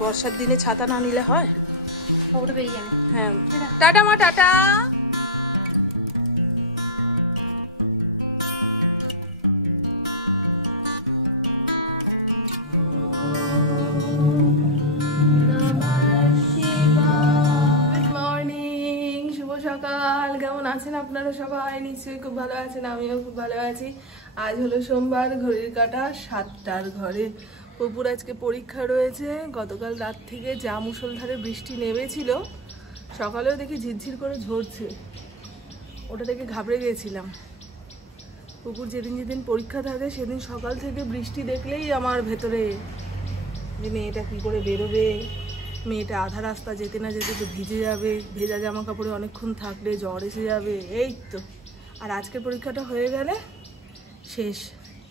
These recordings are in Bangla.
বর্ষার দিনে ছাতা না নিলে হয়? ওটা বেরিয়ে যাবে। হ্যাঁ, টাটা মা, টাটা। সকাল, কেমন আছেন আপনারা সবাই? নিশ্চয়ই খুব ভালো আছেন, আমিও খুব ভালো আছি। আজ হলো সোমবার, ঘড়ির কাঁটা 7টার ঘরে। পুপুর আজকে পরীক্ষা রয়েছে। গতকাল রাত থেকে যা মুষলধারে বৃষ্টি নেমেছিল, সকালেও দেখি ঝিরঝির করে ঝরছে, ওটা দেখে ঘাবড়ে গিয়েছিলাম। পুপুর যেদিন যেদিন পরীক্ষা থাকে সেদিন সকাল থেকে বৃষ্টি দেখলেই আমার ভেতরে যে মেয়েটা কী করে বেরোবে, মেয়েটা আধা রাস্তা যেতে না যেতে তো ভিজে যাবে, ভেজা জামা কাপড়ে অনেকক্ষণ থাকলে জ্বর এসে যাবে, এই তো। আর আজকের পরীক্ষাটা হয়ে গেলে শেষ,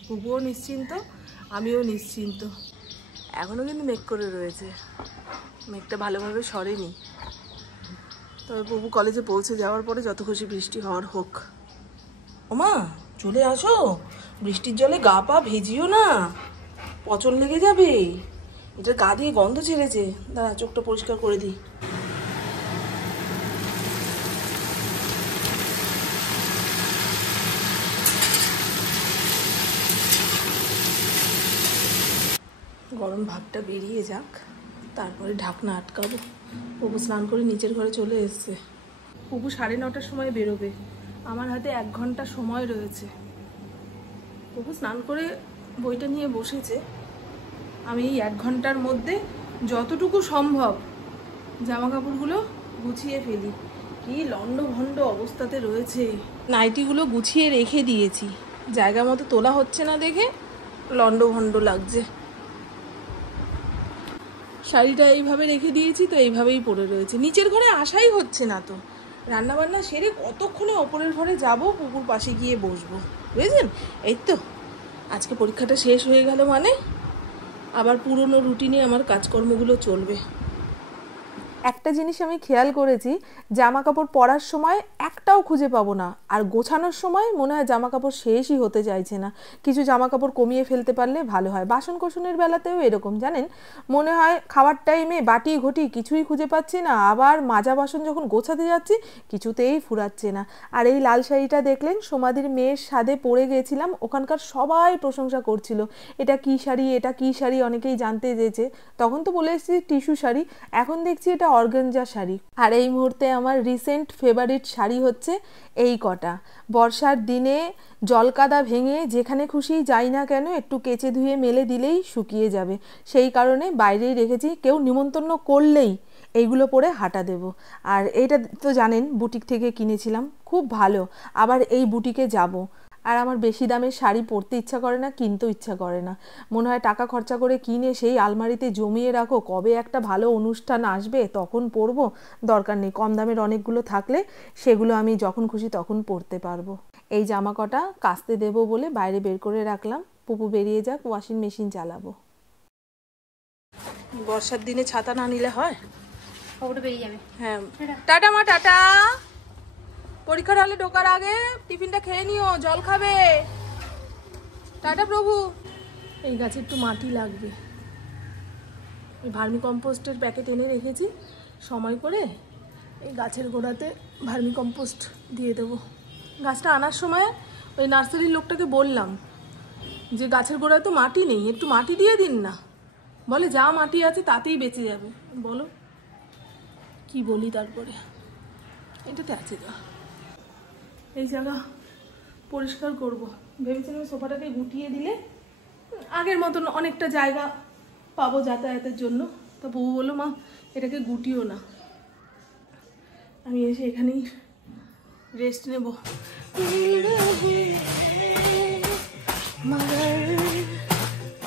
পুপুও নিশ্চিন্ত, আমিও নিশ্চিন্ত। এখনও কিন্তু মেঘ করে রয়েছে, মেঘটা ভালোভাবে সরেনি। তবে পুপু কলেজে পৌঁছে যাওয়ার পরে যত খুশি বৃষ্টি হওয়ার হোক। ওমা চলে আসো, বৃষ্টির জলে গা পা ভেজিও না, পচন লেগে যাবে। এটা গা দিয়ে গন্ধ ছেড়েছে, দাঁড়া চোখটা পরিষ্কার করে দিই। গরম ভাবটা বেরিয়ে যাক, তারপরে ঢাকনা আটকাবো। পুপু স্নান করে নিচের ঘরে চলে এসছে। পুপু 9:30টার সময় বেরোবে, আমার হাতে 1 ঘন্টা সময় রয়েছে। পুপু স্নান করে বইটা নিয়ে বসেছে। আমি এই 1 ঘন্টার মধ্যে যতটুকু সম্ভব জামা কাপড়গুলো গুছিয়ে ফেলি। কি লন্ডভন্ড অবস্থাতে রয়েছে, নাইটিগুলো গুছিয়ে রেখে দিয়েছি, জায়গা মতো তোলা হচ্ছে না দেখে লন্ডভন্ড লাগছে। শাড়িটা এইভাবে রেখে দিয়েছি তো এইভাবেই পড়ে রয়েছে, নিচের ঘরে আসাই হচ্ছে না। তো রান্নাবান্না সেরে কতক্ষণে ওপরের ঘরে যাব, পুকুর পাশে গিয়ে বসবো, বুঝলেন? এই তো আজকে পরীক্ষাটা শেষ হয়ে গেল, মানে আবার পুরনো রুটিনে আমার কাজকর্মগুলো চলবে। একটা জিনিস আমি খেয়াল করেছি, জামা কাপড় পরার সময় একটাও খুঁজে পাবো না, আর গোছানোর সময় মনে হয় জামা কাপড় শেষই হতে চাইছে না। কিছু জামা কাপড় কমিয়ে ফেলতে পারলে ভালো হয়। বাসন কোসনের বেলাতেও এরকম, জানেন, মনে হয় খাওয়ার টাইমে বাটি ঘটি কিছুই খুঁজে পাচ্ছি না, আবার মাজা বাসন যখন গোছাতে যাচ্ছি কিছুতেই ফুরাচ্ছে না। আর এই লাল শাড়িটা দেখলেন, সমাধির মেয়ের সাথে পরে গিয়েছিলাম, ওখানকার সবাই প্রশংসা করছিল, এটা কি শাড়ি, এটা কি শাড়ি, অনেকেই জানতে চেয়েছে। তখন তো বলে এসেছি টিস্যু শাড়ি, এখন দেখছি এটা অর্গানজা শাড়ি। আর এই মুহূর্তে আমার রিসেন্ট ফেভারিট শাড়ি হচ্ছে এই কটা। বর্ষার দিনে জলকাদা ভেঙে যেখানে খুশি যাই না কেন, একটু কেচে ধুয়ে মেলে দিলেই শুকিয়ে যাবে, সেই কারণে বাইরেই রেখেছি। কেউ নিমন্ত্রণ করলেই এইগুলো পরে হাঁটা দেব। আর এইটা তো জানেন বুটিক থেকে কিনেছিলাম, খুব ভালো। আবার এই বুটিকে যাব, আর আমার বেশি দামের শাড়ি পরতে ইচ্ছা করে না, কিনতেও ইচ্ছা করে না। মনে হয় টাকা খরচা করে কিনে সেই আলমারিতে জমিয়ে রাখো, কবে একটা ভালো অনুষ্ঠান আসবে তখন পরবো, দরকার নেই। কম দামের অনেকগুলো থাকলে সেগুলো আমি যখন খুশি তখন পরতে পারবো। এই জামা কটা কাচতে দেবো বলে বাইরে বের করে রাখলাম, পুপু বেরিয়ে যাক, ওয়াশিং মেশিন চালাবো। বর্ষার দিনে ছাতা না নিলে হয়? ওটা বেরিয়ে যাবে। হ্যাঁ, টাটা মা, টাটা। পরীক্ষার হলে ঢোকার আগে টিফিনটা খেয়ে নিও, জল খাবে। টাটা প্রভু। এই গাছে একটু মাটি লাগবে, এই ভার্মি কম্পোস্টের প্যাকেট এনে রেখেছি, সময় করে এই গাছের গোড়াতে ভার্মি কম্পোস্ট দিয়ে দেবো। গাছটা আনার সময় ওই নার্সারির লোকটাকে বললাম যে গাছের গোড়ায় তো মাটি নেই, একটু মাটি দিয়ে দিন না। বলে যা মাটি আছে তাতেই বেঁচে যাবে। বলো কি বলি? তারপরে এটাতে আছে যা, এই জায়গা পরিষ্কার করব ভেবেছিলাম। সোফাটাকে গুটিয়ে দিলে আগের মতন অনেকটা জায়গা পাবো যাতায়াতের জন্য। তো বউ বললো মা এটাকে গুটিও না, আমি এসে এখানেই রেস্ট নেব।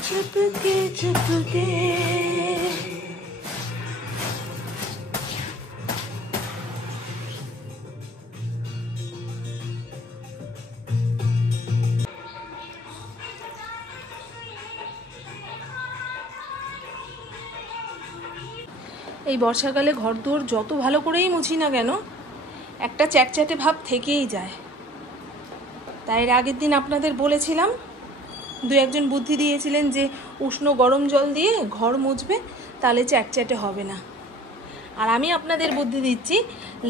চুপকে চুপকে এই বর্ষাকালে ঘরদোর যত ভালো করেই মুছি না কেন, একটা চ্যাটচ্যাটে ভাব থেকেই যায়। তাই এর আগের দিন আপনাদের বলেছিলাম, 2-1 জন বুদ্ধি দিয়েছিলেন যে উষ্ণ গরম জল দিয়ে ঘর মুছবে, তাহলে চ্যাটচ্যাটে হবে না। আর আমি আপনাদের বুদ্ধি দিচ্ছি,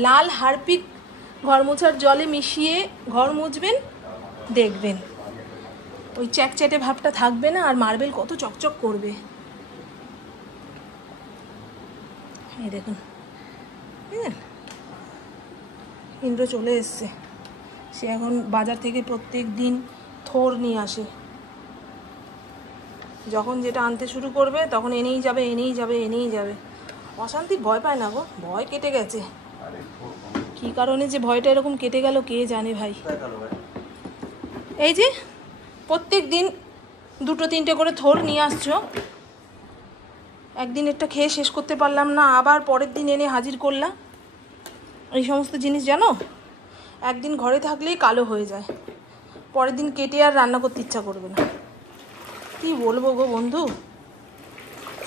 লাল হারপিক ঘর মোছার জলে মিশিয়ে ঘর মুছবেন, দেখবেন ওই চ্যাটচ্যাটে ভাবটা থাকবে না, আর মার্বেল কত চকচক করবে। এই দেখুন, বুঝলেন, ইন্দ্র চলে এসছে। সে এখন বাজার থেকে প্রত্যেক দিন থোর নিয়ে আসে। যখন যেটা আনতে শুরু করবে তখন এনেই যাবে, এনেই যাবে, এনেই যাবে। অশান্তি ভয় পায় না গো, ভয় কেটে গেছে। কী কারণে যে ভয়টা এরকম কেটে গেল কে জানে ভাই। এই যে প্রত্যেক দিন 2-3টে করে থোর নিয়ে আসছো, একদিন একটা খেয়ে শেষ করতে পারলাম না, আবার পরের দিন এনে হাজির করলাম। এই সমস্ত জিনিস জানো, একদিন ঘরে থাকলেই কালো হয়ে যায়, পরের দিন কেটে আর রান্না করতে ইচ্ছা করবে না। কি বলবো গো বন্ধু,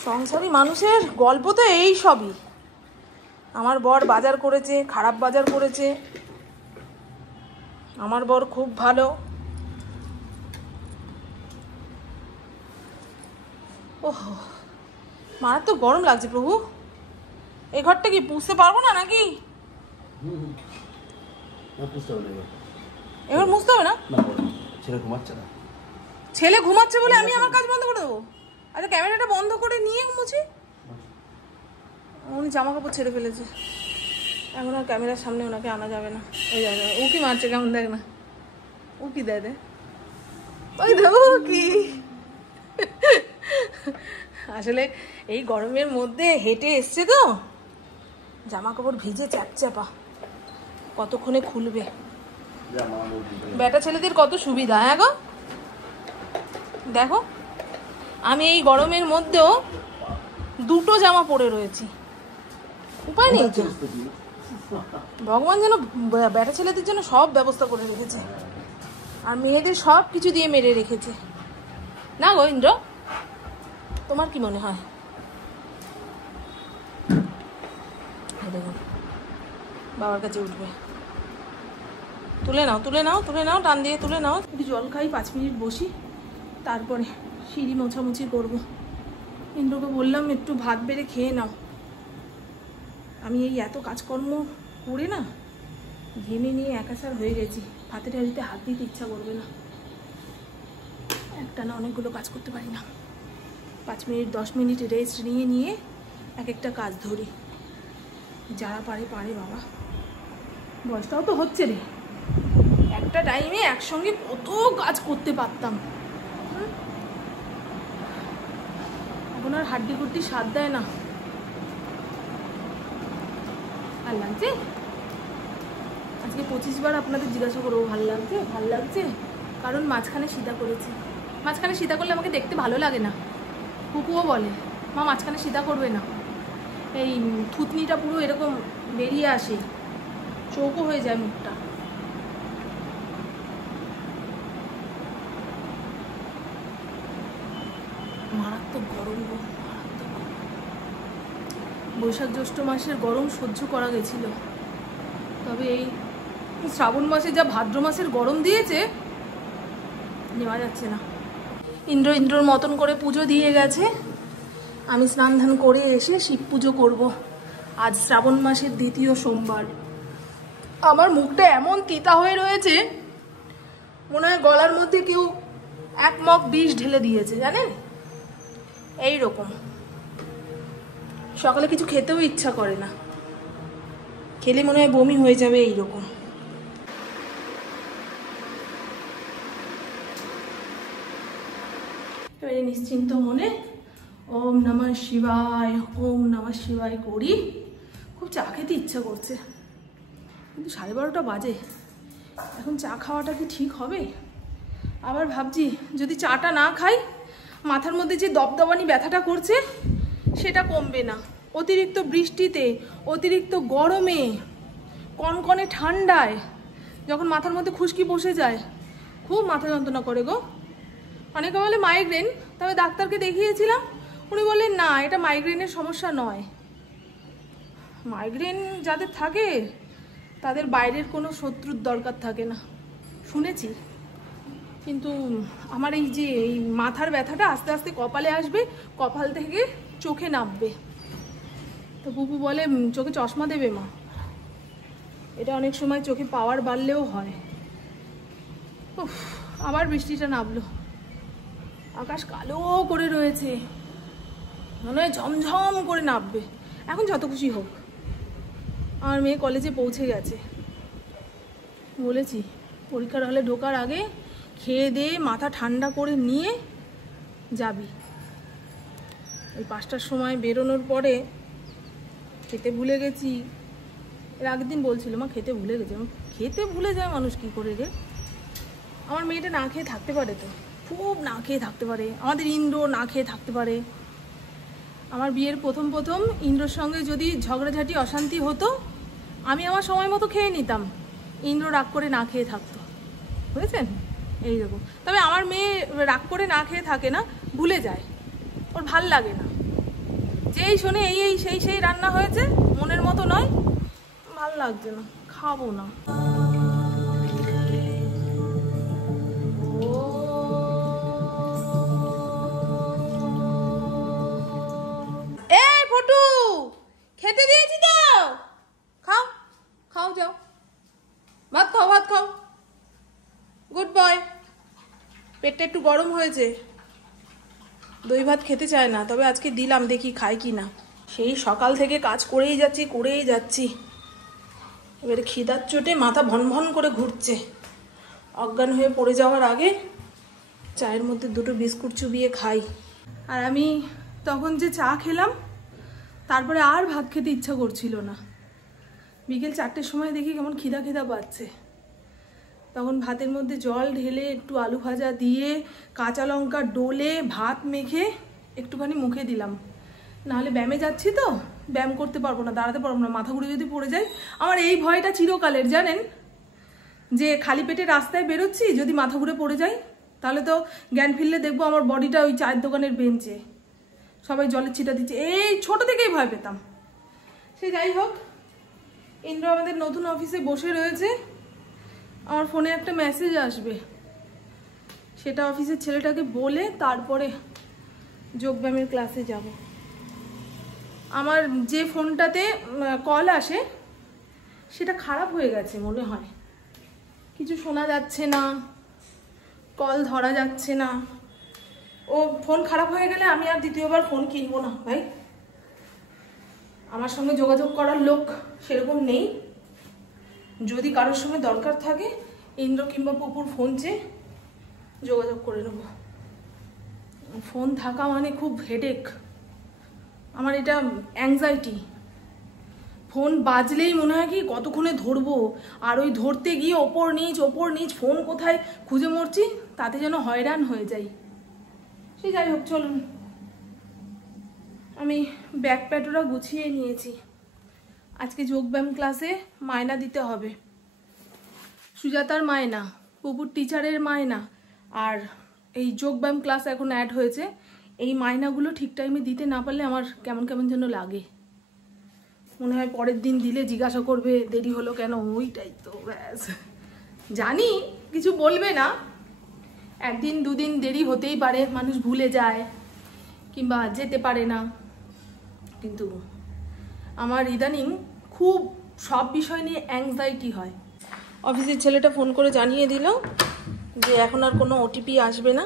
সংসারী মানুষের গল্প তো এই সবই। আমার বর বাজার করেছে, খারাপ বাজার করেছে, আমার বর খুব ভালো। ওহ, মারাত্মক গরম লাগছে প্রভু। এই ঘরটা কি পুষতে পারবো না নাকি? এবার মুছতে হবে না? ছেলে ঘুমাচ্ছে বলে আমি আমার কাজ বন্ধ করে দেবো? আচ্ছা, ক্যামেরাটা বন্ধ করে নিয়ে মুছি। উনি জামা কাপড় ছেড়ে ফেলেছে, এখন আর ক্যামেরার সামনে ওনাকে আনা যাবে না। ওই যাবে, ও কি মারছে কেমন দেখ না, ও কি দেয় রে, ওই দেখো কি। আসলে এই গরমের মধ্যে হেঁটে এসছে তো, জামা কাপড় ভিজে চ্যাপচ্যাপা, কতক্ষণে খুলবে। বেটা ছেলেদের কত সুবিধা, হ্যাঁ গো। দেখো, আমি এই গরমের মধ্যেও 2টো জামা পরে রয়েছি, উপায় নেই তো। ভগবান যেন বেটা ছেলেদের জন্য সব ব্যবস্থা করে রেখেছে, আর মেয়েদের সব কিছু দিয়ে মেরে রেখেছে, না গো ইন্দ্র? তোমার কি মনে হয়? দেখুন, বাবার কাছে উঠবে। তুলে নাও, তুলে নাও, তুলে নাও, টান দিয়ে তুলে নাও। একটু জল খাই, 5 মিনিট বসি, তারপরে সিঁড়ি মোছামুছি করবো। ইন্দ্রকে বললাম একটু ভাত বেড়ে খেয়ে নাও। আমি এই এত কাজকর্ম করে না ঘেমে নিয়ে একাসার হয়ে গেছি, হাতের হাড়িতে হাত দিতে ইচ্ছা করবে না। একটা না অনেকগুলো কাজ করতে পারি না। 5 মিনিট 10 মিনিট রেস্ট নিয়ে নিয়ে এক একটা কাজ ধরি। যারা পারে পারে বাবা, বয়সটাও তো হচ্ছে রে। একটা টাইমে একসঙ্গে কত কাজ করতে পারতাম, এখন আর হাড্ডি গুড্ডি স্বাদ দেয় না। ভাল লাগছে আজকে 25 বার আপনাদের জিজ্ঞাসা করবো ভাল লাগছে, ভাল লাগছে, কারণ মাঝখানে সিধা করেছি। মাঝখানে সিধা করলে আমাকে দেখতে ভালো লাগে না। কুকুও বলে মা মাঝখানে সিধা করবে না, এই থুতনিটা পুরো এরকম বেরিয়ে আসে, চৌকো হয়ে যায় মুখটা। মারাত্মক গরম গো, মারাত্মক। বৈশাখ জ্যৈষ্ঠ মাসের গরম সহ্য করা গেছিল, তবে এই শ্রাবণ মাসে যা ভাদ্র মাসের গরম দিয়েছে নেওয়া যাচ্ছে না। ইন্দ্রর মতন করে পুজো দিয়ে গেছে, আমি স্নান ধান করে এসে শিব পুজো করব। আজ শ্রাবণ মাসের 2য় সোমবার। আমার মুখটা এমন তিতা হয়ে রয়েছে, মনে হয় গলার মধ্যে কেউ 1 মগ বিষ ঢেলে দিয়েছে, জানেন? এই রকম। সকালে কিছু খেতেও ইচ্ছা করে না, খেলে মনে হয় বমি হয়ে যাবে, এইরকম। এবারে নিশ্চিন্ত মনে ওম নমঃ শিবায়, ওম নমঃ শিবায় করি। খুব চা খেতে ইচ্ছা করছে, কিন্তু 12:30 বাজে, এখন চা খাওয়াটা কি ঠিক হবে? আবার ভাবছি যদি চাটা না খাই, মাথার মধ্যে যে দপদপানি ব্যথাটা করছে সেটা কমবে না। অতিরিক্ত বৃষ্টিতে, অতিরিক্ত গরমে, কনকনে ঠান্ডায় যখন মাথার মধ্যে খুশকি বসে যায়, খুব মাথা যন্ত্রণা করে গো। অনেকে বলে মাইগ্রেন, তবে ডাক্তারকে দেখিয়েছিলাম, উনি বললেন না, এটা মাইগ্রেনের সমস্যা নয়। মাইগ্রেন যাদের থাকে তাদের বাইরের কোনো শত্রুর দরকার থাকে না, শুনেছি। কিন্তু আমার এই যে এই মাথার ব্যথাটা আস্তে আস্তে কপালে আসবে, কপাল থেকে চোখে নামবে। তো পুপু বলে চোখে চশমা দেবে মা। এটা অনেক সময় চোখে পাওয়ার বাড়লেও হয়। উফ, আবার বৃষ্টিটা নামলো, আকাশ কালো করে রয়েছে, মনে হয় ঝমঝম করে নামবে। এখন যত খুশি হোক, আমার মেয়ে কলেজে পৌঁছে গেছে। বলেছি পরীক্ষার হলে ঢোকার আগে খেয়ে দিয়ে মাথা ঠান্ডা করে নিয়ে যাবি। ওই 5টার সময় বেরোনোর পরে খেতে ভুলে গেছি। এর আগের দিন বলছিল মা খেতে ভুলে গেছি। খেতে ভুলে যায় মানুষ কি করে রে? আমার মেয়েটা না খেয়ে থাকতে পারে, তো খুব না খেয়ে থাকতে পারে। আমাদের ইন্দ্র না খেয়ে থাকতে পারে। আমার বিয়ের প্রথম ইন্দ্রর সঙ্গে যদি ঝগড়াঝাটি অশান্তি হতো, আমি আমার সময় মতো খেয়ে নিতাম, ইন্দ্র রাগ করে না খেয়ে থাকতো। বুঝেছেন? এইরকম। তবে আমার মেয়ে রাগ করে না খেয়ে থাকে না, ভুলে যায়, ওর ভাল লাগে না। যেই শোনে এই সেই রান্না হয়েছে, মনের মতো নয়, ভাল লাগছে না, খাবো না। এই ফটু, খেতে দিয়েছি তো, খাও খাও, যাও ভাত খাও। Good boy. পেটটা একটু গরম হয়েছে, দই ভাত খেতে চায় না, তবে আজকে দিলাম, দেখি খায় কি না। সেই সকাল থেকে কাজ করেই যাচ্ছি। এবারে খিদার চোটে মাথা ভন করে ঘুরছে। অজ্ঞান হয়ে পড়ে যাওয়ার আগে চায়ের মধ্যে 2টো বিস্কুট চুবিয়ে খাই। আর আমি তখন যে চা খেলাম, তারপরে আর ভাত খেতে ইচ্ছা করছিল না। বিকেল 4টের সময় দেখি কেমন খিদা পাচ্ছে। তখন ভাতের মধ্যে জল ঢেলে একটু আলু ভাজা দিয়ে কাঁচা লঙ্কা ডলে ভাত মেখে একটুখানি মুখে দিলাম। নাহলে ব্যায়ামে যাচ্ছি তো, ব্যায়াম করতে পারবো না, দাঁড়াতে পারবো না, মাথা ঘুরে যদি পড়ে যায়। আমার এই ভয়টা চিরকালের, জানেন, যে খালি পেটে রাস্তায় বেরোচ্ছি, যদি মাথা ঘুরে পড়ে যায় তাহলে তো জ্ঞান ফিরলে দেখবো আমার বডিটা ওই চায়ের দোকানের বেঞ্চে, সবাই জলের ছিটা দিচ্ছে। এই ছোট থেকেই ভয় পেতাম। সে যাই হোক, ইন্দ্র আমাদের নতুন অফিসে বসে রয়েছে। আমার ফোনে একটা মেসেজ আসবে, সেটা অফিসের ছেলেটাকে বলে তারপরে যোগব্যায়ামের ক্লাসে যাব। আমার যে ফোনটাতে কল আসে সেটা খারাপ হয়ে গেছে মনে হয়, কিছু শোনা যাচ্ছে না, কল ধরা যাচ্ছে না। ও ফোন খারাপ হয়ে গেলে আমি আর দ্বিতীয়বার ফোন কিনবো না ভাই। আমার সঙ্গে যোগাযোগ করার লোক সেরকম নেই। যদি কারোর সঙ্গে দরকার থাকে, ইন্দ্র কিংবা পুকুর ফোন চেয়ে যোগাযোগ করে নেব। ফোন থাকা মানে খুব হেডেক, আমার এটা অ্যাংজাইটি। ফোন বাজলেই মনে হয় কি কতক্ষণে ধরবো, আর ওই ধরতে গিয়ে ওপর নিচ ফোন কোথায় খুঁজে মরছি, তাতে যেন হয়রান হয়ে যাই। সে যাই হোক, চলুন। আমি ব্যাগ প্যাটোরা গুছিয়ে নিয়েছি। আজকে যোগব্যায়াম ক্লাসে মায়না দিতে হবে, সুজাতার মায়না, পুপুর টিচারের মায়না, আর এই যোগব্যায়াম ক্লাস এখন অ্যাড হয়েছে। এই মায়নাগুলো ঠিক টাইমে দিতে না পারলে আমার কেমন যেন লাগে। মনে হয় পরের দিন দিলে জিজ্ঞাসা করবে দেরি হলো কেন, ওইটাই তো ব্যাস। জানি কিছু বলবে না, 1 দিন 2 দিন দেরি হতেই পারে, মানুষ ভুলে যায় কিংবা যেতে পারে না, কিন্তু আমার ইদানিং খুব সব বিষয় নিয়ে অ্যাংজাইটি হয়। অফিসের ছেলেটা ফোন করে জানিয়ে দিল যে এখন আর কোনো ওটিপি আসবে না,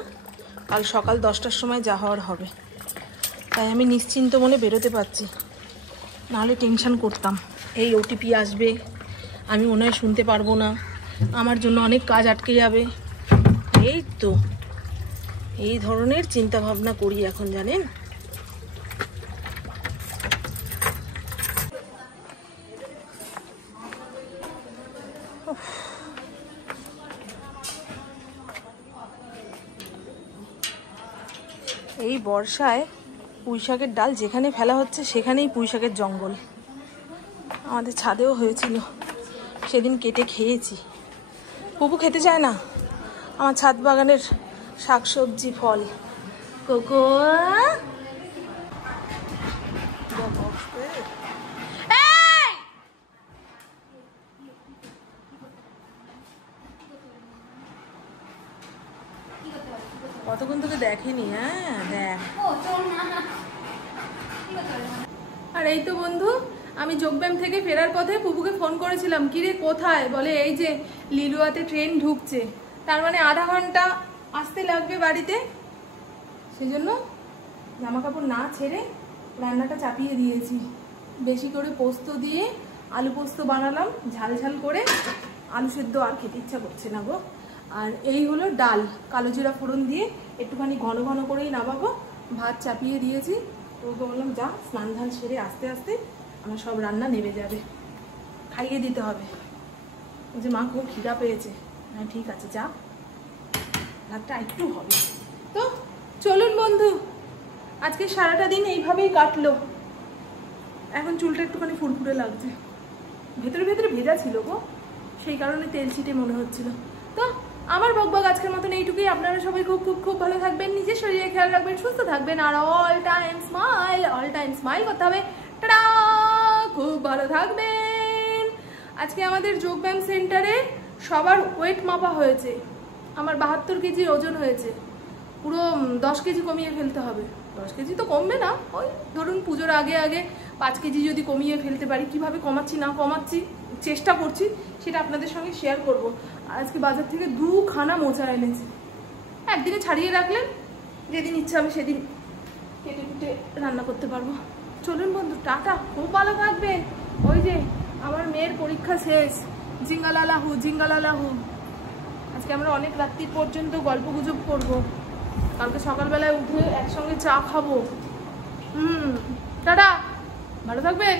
কাল সকাল 10টার সময় যা হওয়ার হবে। তাই আমি নিশ্চিন্ত মনে বেরোতে পারছি, নাহলে টেনশন করতাম এই ওটিপি আসবে, আমি মনে হয় শুনতে পারবো না, আমার জন্য অনেক কাজ আটকে যাবে। এই তো এই ধরনের চিন্তা ভাবনা করি এখন, জানেন। এই বর্ষায় পুঁইশাকের ডাল যেখানে ফেলা হচ্ছে সেখানেই পুঁইশাকের জঙ্গল। আমাদের ছাদেও হয়েছিল, সেদিন কেটে খেয়েছি। পুপু খেতে চায় না আমার ছাদ বাগানের শাকসবজি ফল। কোকো কতক্ষণ তোকে দেখেনি। হ্যাঁ দেখ, আর এই তো বন্ধু, আমি যোগব্যায়াম থেকে ফেরার পথে পুপুকে ফোন করেছিলাম, কিরে কোথায়? বলে এই যে লিলুয়াতে ট্রেন ঢুকছে, তার মানে আধা ঘন্টা আসতে লাগবে বাড়িতে। সেজন্য জামা কাপড় না ছেড়ে রান্নাটা চাপিয়ে দিয়েছি। বেশি করে পোস্ত দিয়ে আলু পোস্ত বানালাম, ঝাল ঝাল করে। আলু সেদ্ধ আর খেতে ইচ্ছা করছে না গো। আর এই হলো ডাল, কালো জিরা ফোড়ন দিয়ে একটুখানি ঘন ঘন করেই নামাবো। ভাত চাপিয়ে দিয়েছি। ওকে বললাম যা স্নান ধান সেরে আস্তে আস্তে আমার সব রান্না নেমে যাবে, খাইয়ে দিতে হবে। ও যে মা খুব খিদা পেয়েছে। হ্যাঁ ঠিক আছে, যা, ভাতটা একটু হবে। তো চলুন বন্ধু, আজকে সারাটা দিন এইভাবেই কাটলো। এখন চুলটা একটুখানি ফুরফুরে লাগছে, ভেতরে ভেতরে ভেজা ছিল গো, সেই কারণে তেল ছিটে মনে হচ্ছিল। তো আমার বকবক আজকের মতন এইটুকুই। আপনারা সবাই খুব খুব খুব ভালো থাকবেন, নিজের শরীরে খেয়াল রাখবেন, সুস্থ থাকবেন, আর অল টাইম স্মাইল করতে হবে। টাটা, খুব ভালো থাকবেন। আজকে আমাদের যোগব্যায়াম সেন্টারে সবার ওয়েট মাপা হয়েছে। আমার 72 কেজি ওজন হয়েছে। পুরো 10 কেজি কমিয়ে ফেলতে হবে। 10 কেজি তো কমবে না, ওই ধরুন পুজোর আগে আগে 5 কেজি যদি কমিয়ে ফেলতে পারি। কিভাবে কমাচ্ছি না কমাচ্ছি চেষ্টা করছি, সেটা আপনাদের সঙ্গে শেয়ার করব। আজকে বাজার থেকে 2 খানা মোচা এনেছি। একদিনে ছাড়িয়ে রাখলেন, যেদিন ইচ্ছা আমি সেদিন কেটে কুটে রান্না করতে পারবো। চলুন বন্ধু, টাটা, খুব ভালো থাকবেন। ওই যে আমার মেয়ের পরীক্ষা শেষ, জিঙ্গালালাহু। আজকে আমরা অনেক রাত্রি পর্যন্ত গল্প গুজব করবো, কালকে সকালবেলায় উঠে একসঙ্গে চা খাবো। টাটা, ভালো থাকবেন।